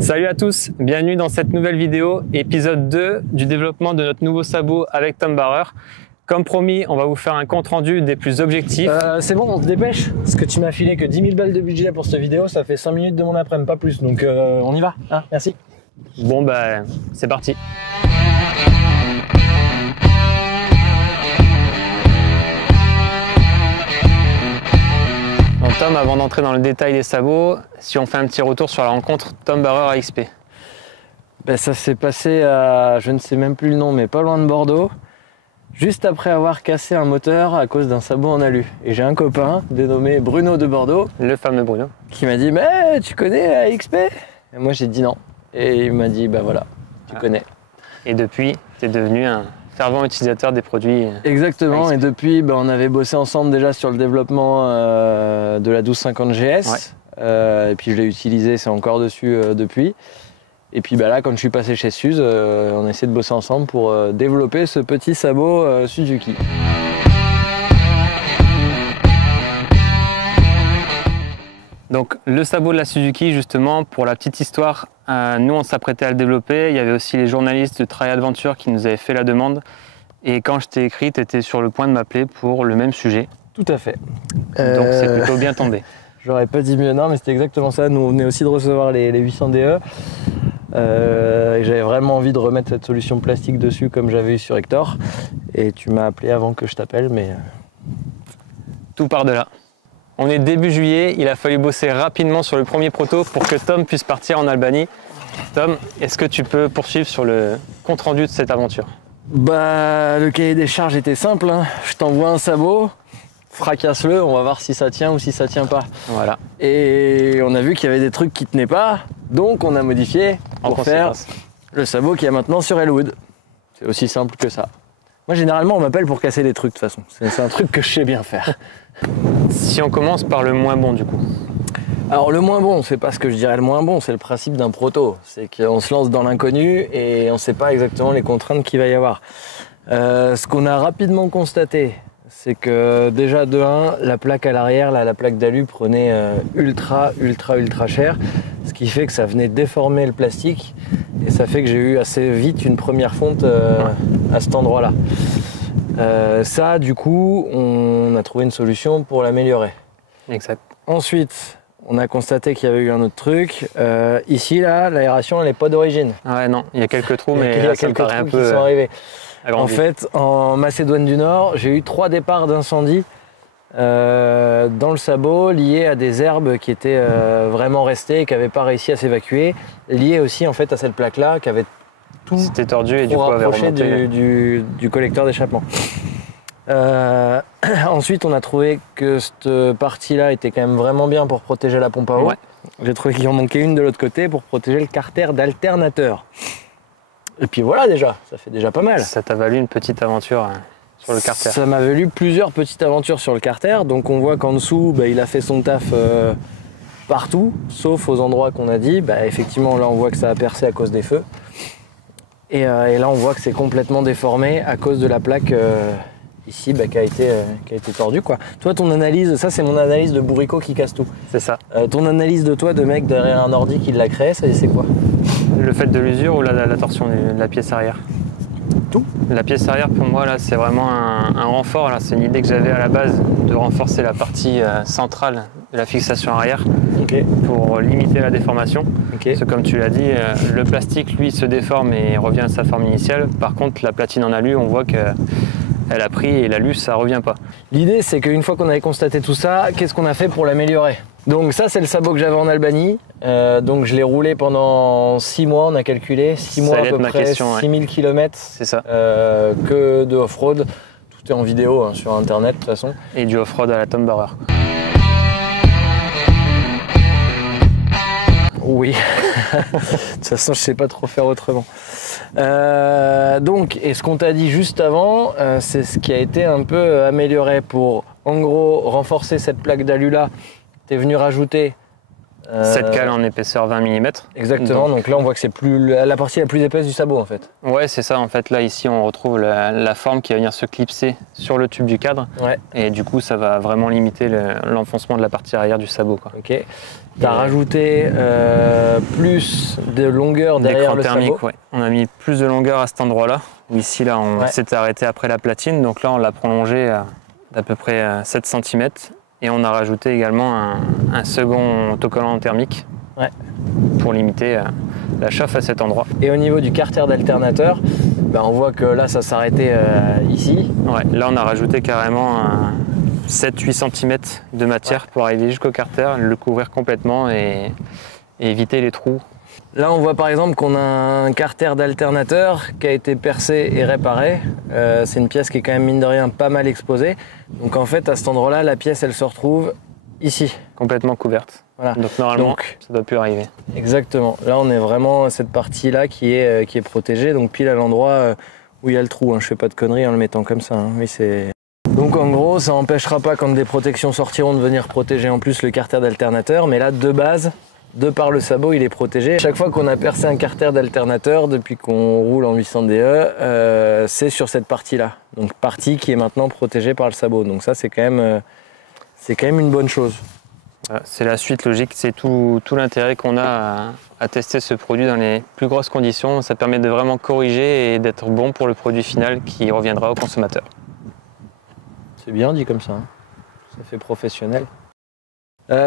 Salut à tous, bienvenue dans cette nouvelle vidéo, épisode 2 du développement de notre nouveau sabot avec Tom Barrer. Comme promis, on va vous faire un compte rendu des plus objectifs. C'est bon, on se dépêche, parce que tu m'as filé que 10 000 balles de budget pour cette vidéo, ça fait 5 minutes de mon après-midi, pas plus, donc on y va, hein, merci. Bon ben, c'est parti. Bon, Tom, avant d'entrer dans le détail des sabots, si on fait un petit retour sur la rencontre Tom Barrer AXP. Ben, ça s'est passé à, je ne sais même plus le nom, mais pas loin de Bordeaux, juste après avoir cassé un moteur à cause d'un sabot en alu. Et j'ai un copain dénommé Bruno de Bordeaux, Le fameux Bruno. qui m'a dit « Mais tu connais AXP ?» Et moi j'ai dit non. Et il m'a dit « Bah voilà, tu connais. » Et depuis, tu es devenu un fervent utilisateur des produits. Exactement, AXP. et depuis on avait bossé ensemble déjà sur le développement de la 1250 GS. Et puis je l'ai utilisé, c'est encore dessus depuis. Et puis là, quand je suis passé chez Suze, on a essayé de bosser ensemble pour développer ce petit sabot Suzuki. Donc le sabot de la Suzuki, justement, pour la petite histoire, nous on s'apprêtait à le développer. Il y avait aussi les journalistes de Trail Adventure qui nous avaient fait la demande. Et quand je t'ai écrit, tu étais sur le point de m'appeler pour le même sujet. Tout à fait. Donc c'est plutôt bien tombé. J'aurais pas dit mieux, non, mais c'était exactement ça. Nous on venait aussi de recevoir les 800 DE. Et j'avais vraiment envie de remettre cette solution plastique dessus comme j'avais eu sur Hector. Et tu m'as appelé avant que je t'appelle, mais... Tout part de là. On est début juillet, il a fallu bosser rapidement sur le premier proto pour que Tom puisse partir en Albanie. Tom, est-ce que tu peux poursuivre sur le compte-rendu de cette aventure? Bah, le cahier des charges était simple, hein. Je t'envoie un sabot, fracasse-le, on va voir si ça tient ou si ça tient pas. Voilà. Et on a vu qu'il y avait des trucs qui tenaient pas, donc on a modifié pour faire le sabot qui est maintenant sur Elwood. C'est aussi simple que ça. Moi, généralement, on m'appelle pour casser des trucs, de toute façon. C'est un truc que je sais bien faire. Si on commence par le moins bon, du coup. Alors, le moins bon, c'est pas ce que je dirais le moins bon, c'est le principe d'un proto. C'est qu'on se lance dans l'inconnu et on sait pas exactement les contraintes qu'il va y avoir. Ce qu'on a rapidement constaté, c'est que déjà de 1, la plaque à l'arrière, la plaque d'alu prenait ultra cher, ce qui fait que ça venait déformer le plastique et ça fait que j'ai eu assez vite une première fonte à cet endroit-là. Ça, du coup, on a trouvé une solution pour l'améliorer. Exact. Ensuite, on a constaté qu'il y avait eu un autre truc. Ici, là, l'aération, elle n'est pas d'origine. Ah ouais, non, il y a quelques trous, mais il y a là, ça me quelques paraît un trous qui peu sont arrivés. agrandi. En fait, en Macédoine du Nord, j'ai eu 3 départs d'incendie dans le sabot liés à des herbes qui étaient vraiment restées et qui n'avaient pas réussi à s'évacuer, liés aussi en fait à cette plaque-là qui avait tout C'était tordu et du coup avait rapproché remonté. du collecteur d'échappement. Ensuite, on a trouvé que cette partie-là était quand même vraiment bien pour protéger la pompe à eau. Ouais. J'ai trouvé qu'il en manquait une de l'autre côté pour protéger le carter d'alternateur. Et puis voilà déjà, ça fait déjà pas mal. Ça t'a valu une petite aventure sur le carter. Ça m'a valu plusieurs petites aventures sur le carter. Donc on voit qu'en dessous, il a fait son taf partout, sauf aux endroits qu'on a dit. Effectivement, là on voit que ça a percé à cause des feux. Et là on voit que c'est complètement déformé à cause de la plaque ici qui a été tordue, quoi. Toi, ton analyse, ça c'est mon analyse de bourricot qui casse tout. C'est ça. Ton analyse de toi, de mec derrière un ordi qui l'a créé, ça c'est quoi? Le fait de l'usure ou la torsion de la pièce arrière? Tout. La pièce arrière, pour moi, là, c'est vraiment un renfort. Là, c'est une idée que j'avais à la base de renforcer la partie centrale de la fixation arrière pour limiter la déformation. Parce que, comme tu l'as dit, le plastique, lui, se déforme et revient à sa forme initiale. Par contre, la platine en alu, on voit qu'elle a pris et l'alu, ça revient pas. L'idée, c'est qu'une fois qu'on avait constaté tout ça, qu'est-ce qu'on a fait pour l'améliorer? Donc ça, c'est le sabot que j'avais en Albanie. Donc je l'ai roulé pendant 6 mois, on a calculé. 6 mois à peu près, 6000 km. C'est ça. Que de off-road. Tout est en vidéo sur Internet de toute façon. Et du off-road à la Tom Barrer. Oui. De toute façon, je sais pas trop faire autrement. Donc, et ce qu'on t'a dit juste avant, c'est ce qui a été un peu amélioré pour, en gros, renforcer cette plaque d'alu là. T'es venu rajouter 7 cales en épaisseur 20 mm. Exactement, donc là on voit que c'est la partie la plus épaisse du sabot en fait. Ouais, c'est ça. En fait, là, ici, on retrouve la forme qui va venir se clipser sur le tube du cadre. Ouais. Et du coup, ça va vraiment limiter l'enfoncement de la partie arrière du sabot, quoi. Ok. Tu as rajouté plus de longueur derrière le sabot. Ouais. On a mis plus de longueur à cet endroit-là. Ici, là, on s'était arrêté après la platine. Donc là, on l'a prolongé d'à peu près 7 cm. Et on a rajouté également un second autocollant thermique pour limiter la chauffe à cet endroit. Et au niveau du carter d'alternateur, on voit que là ça s'arrêtait ici. Ouais, là on a rajouté carrément 7-8 cm de matière pour arriver jusqu'au carter, le couvrir complètement et éviter les trous. Là on voit par exemple qu'on a un carter d'alternateur qui a été percé et réparé. C'est une pièce qui est quand même mine de rien pas mal exposée. Donc en fait à cet endroit là la pièce elle se retrouve ici. Complètement couverte. Voilà. Donc normalement ça ne doit plus arriver. Exactement. Là on est vraiment à cette partie là qui est protégée. Donc pile à l'endroit où il y a le trou. Je fais pas de conneries en le mettant comme ça. Oui, c'est... Donc en gros ça n'empêchera pas quand des protections sortiront de venir protéger en plus le carter d'alternateur. Mais là de base, de par le sabot, il est protégé. Chaque fois qu'on a percé un carter d'alternateur, depuis qu'on roule en 800 DE, c'est sur cette partie-là. Donc partie qui est maintenant protégée par le sabot. Donc ça, c'est quand même une bonne chose. C'est la suite logique. C'est tout l'intérêt qu'on a à tester ce produit dans les plus grosses conditions. Ça permet de vraiment corriger et d'être bon pour le produit final qui reviendra au consommateur. C'est bien dit comme ça. Ça fait professionnel.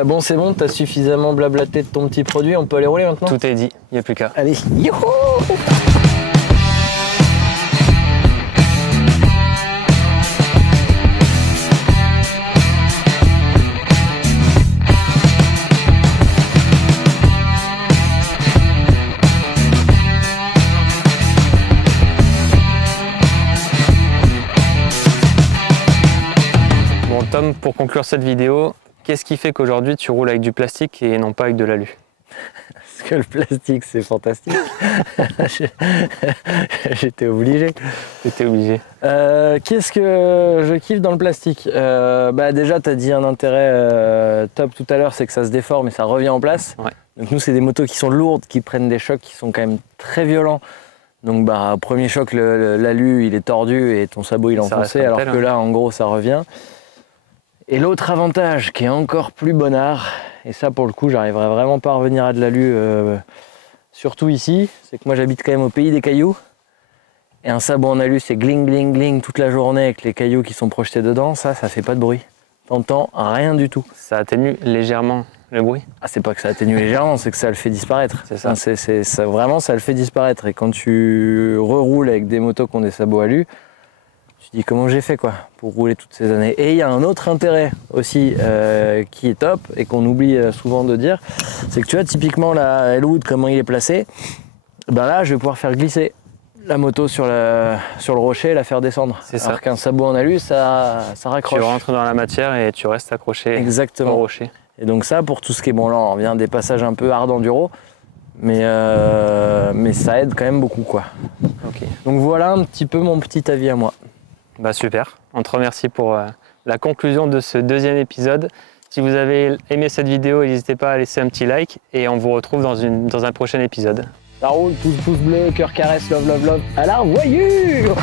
Bon, c'est bon, t'as suffisamment blablaté de ton petit produit, on peut aller rouler maintenant? Tout est dit, il n'y a plus qu'à. Allez, youhou! Bon Tom, pour conclure cette vidéo, qu'est-ce qui fait qu'aujourd'hui tu roules avec du plastique et non pas avec de l'alu? Parce que le plastique c'est fantastique. J'étais obligé. T'étais obligé. Qu'est-ce que je kiffe dans le plastique? Déjà tu as dit un intérêt top tout à l'heure, c'est que ça se déforme et ça revient en place. Ouais. Donc nous c'est des motos qui sont lourdes, qui prennent des chocs qui sont quand même très violents. Donc premier choc, l'alu il est tordu et ton sabot il est enfoncé, alors que là en gros ça revient. Et l'autre avantage qui est encore plus bonnard, et ça pour le coup j'arriverai vraiment pas à revenir à de l'alu, surtout ici, c'est que moi j'habite quand même au pays des cailloux. Et un sabot en alu c'est gling gling gling toute la journée avec les cailloux qui sont projetés dedans, ça fait pas de bruit. T'entends rien du tout. Ça atténue légèrement le bruit? Ah, c'est pas que ça atténue légèrement, c'est que ça le fait disparaître. C'est ça. Ça vraiment ça le fait disparaître. Et quand tu reroules avec des motos qui ont des sabots alu, tu te dis comment j'ai fait quoi pour rouler toutes ces années. Et il y a un autre intérêt aussi qui est top et qu'on oublie souvent de dire, c'est que tu vois typiquement la Elwood, comment il est placé, là je vais pouvoir faire glisser la moto sur le rocher et la faire descendre. C'est ça. Alors qu'un sabot en alu ça raccroche. Tu rentres dans la matière et tu restes accroché. Exactement. Au rocher. Et donc ça pour tout ce qui est bon, là on revient des passages un peu hard enduro, mais ça aide quand même beaucoup quoi. Ok. Donc voilà un petit peu mon petit avis à moi. Super, on te remercie pour la conclusion de ce deuxième épisode. Si vous avez aimé cette vidéo, n'hésitez pas à laisser un petit like et on vous retrouve dans un prochain épisode. Ça roule, pouce bleu, cœur caresse, love love love, à la voyure.